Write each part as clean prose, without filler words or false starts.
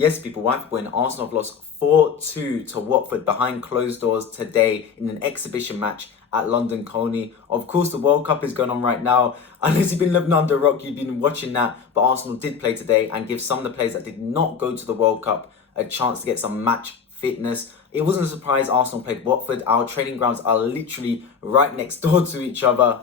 Yes, people, Watford win. Arsenal have lost 4-2 to Watford behind closed doors today in an exhibition match at London Colney. Of course, the World Cup is going on right now. Unless you've been living under a rock, you've been watching that. But Arsenal did play today and give some of the players that did not go to the World Cup a chance to get some match fitness. It wasn't a surprise Arsenal played Watford. Our training grounds are literally right next door to each other.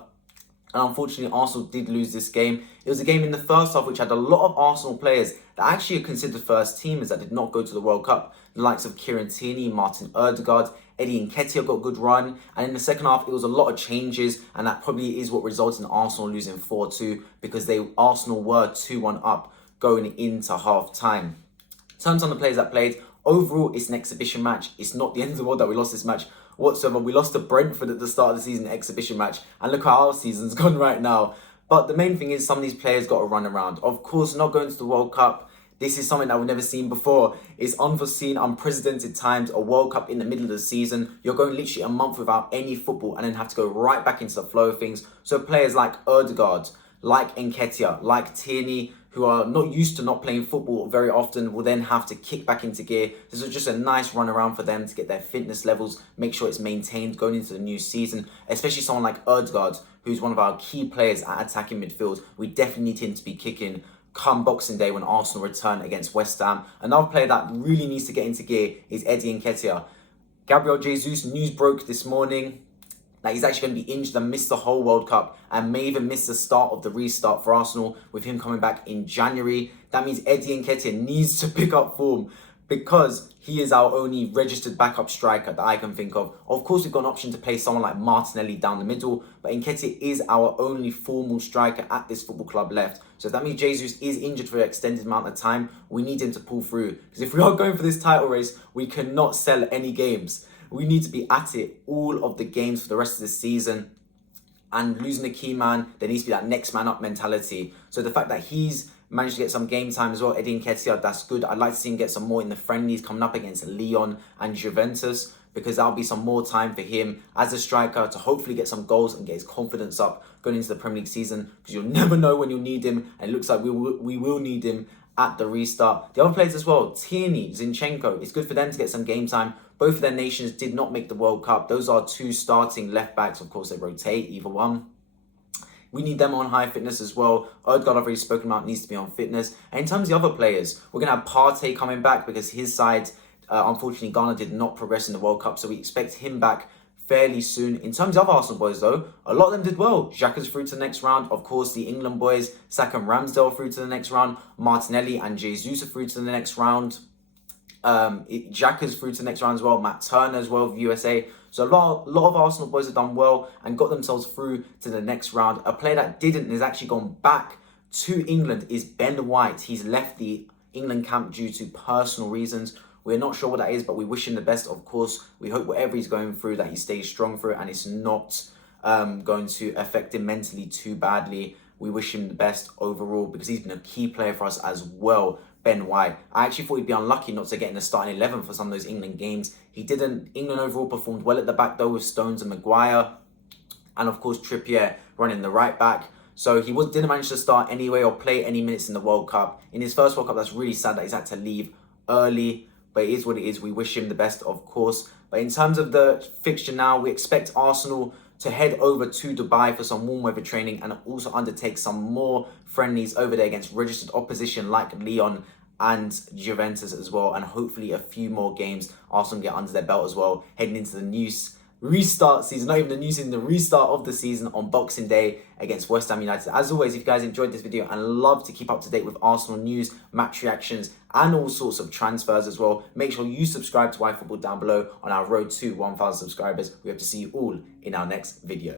And unfortunately, Arsenal did lose this game. It was a game in the first half which had a lot of Arsenal players that actually are considered first teamers that did not go to the World Cup. The likes of Kieran Tierney, Martin Odegaard, Eddie Nketiah got a good run. And in the second half, it was a lot of changes. And that probably is what resulted in Arsenal losing 4-2 because Arsenal were 2-1 up going into half-time. In terms of the players that played, overall, it's an exhibition match. It's not the end of the world that we lost this match whatsoever. We lost to Brentford at the start of the season, exhibition match, and look how our season's gone right now. But the main thing is some of these players got to run around. Of course, not going to the World Cup, this is something that we've never seen before. It's unforeseen, unprecedented times, a World Cup in the middle of the season. You're going literally a month without any football and then have to go right back into the flow of things. So players like Odegaard, like Nketiah, like Tierney, who are not used to not playing football very often, will then have to kick back into gear. This was just a nice run around for them to get their fitness levels, make sure it's maintained going into the new season, especially someone like Odegaard, who's one of our key players at attacking midfield. We definitely need him to be kicking come Boxing Day when Arsenal return against West Ham. Another player that really needs to get into gear is Eddie Nketiah. Gabriel Jesus, news broke this morning that he's actually going to be injured and miss the whole World Cup and may even miss the start of the restart for Arsenal with him coming back in January. That means Eddie Nketiah needs to pick up form because he is our only registered backup striker that I can think of. Of course, we've got an option to play someone like Martinelli down the middle, but Nketiah is our only formal striker at this football club left. So if that means Jesus is injured for an extended amount of time, we need him to pull through. Because if we are going for this title race, we cannot sell any games. We need to be at it all of the games for the rest of the season. And losing a key man, there needs to be that next man up mentality. So the fact that he's managed to get some game time as well, Eddie Nketiah, that's good. I'd like to see him get some more in the friendlies coming up against Lyon and Juventus, because that'll be some more time for him as a striker to hopefully get some goals and get his confidence up going into the Premier League season, because you'll never know when you'll need him, and it looks like we will need him at the restart. The other players as well, Tierney, Zinchenko, it's good for them to get some game time. Both of their nations did not make the World Cup. Those are two starting left backs. Of course, they rotate, either one. We need them on high fitness as well. Odegaard, I've already spoken about, needs to be on fitness. And in terms of the other players, we're going to have Partey coming back because his side, unfortunately, Ghana did not progress in the World Cup. So we expect him back fairly soon. In terms of Arsenal boys, though, a lot of them did well. Xhaka's through to the next round. Of course, the England boys, Sancar and Ramsdale through to the next round. Martinelli and Jesus are through to the next round. Xhaka's through to the next round as well. Matt Turner as well of USA. So a lot of Arsenal boys have done well and got themselves through to the next round. A player that didn't and has actually gone back to England is Ben White. He's left the England camp due to personal reasons. We're not sure what that is, but we wish him the best, of course. We hope whatever he's going through, that he stays strong through it and it's not going to affect him mentally too badly. We wish him the best overall because he's been a key player for us as well, Ben White. I actually thought he'd be unlucky not to get in the starting 11 for some of those England games. He didn't. England overall performed well at the back though with Stones and Maguire. And of course Trippier running the right back. So he didn't manage to start anyway or play any minutes in the World Cup. In his first World Cup, that's really sad that he's had to leave early. But it is what it is. We wish him the best, of course. But in terms of the fixture now, we expect Arsenal to head over to Dubai for some warm weather training and also undertake some more friendlies over there against registered opposition like Lyon and Juventus as well. And hopefully a few more games Arsenal get under their belt as well, heading into the new restart season, not even the new season, the restart of the season on Boxing Day against West Ham United. As always, if you guys enjoyed this video and love to keep up to date with Arsenal news, match reactions, and all sorts of transfers as well, make sure you subscribe to iFootball down below on our road to 1,000 subscribers. We hope to see you all in our next video.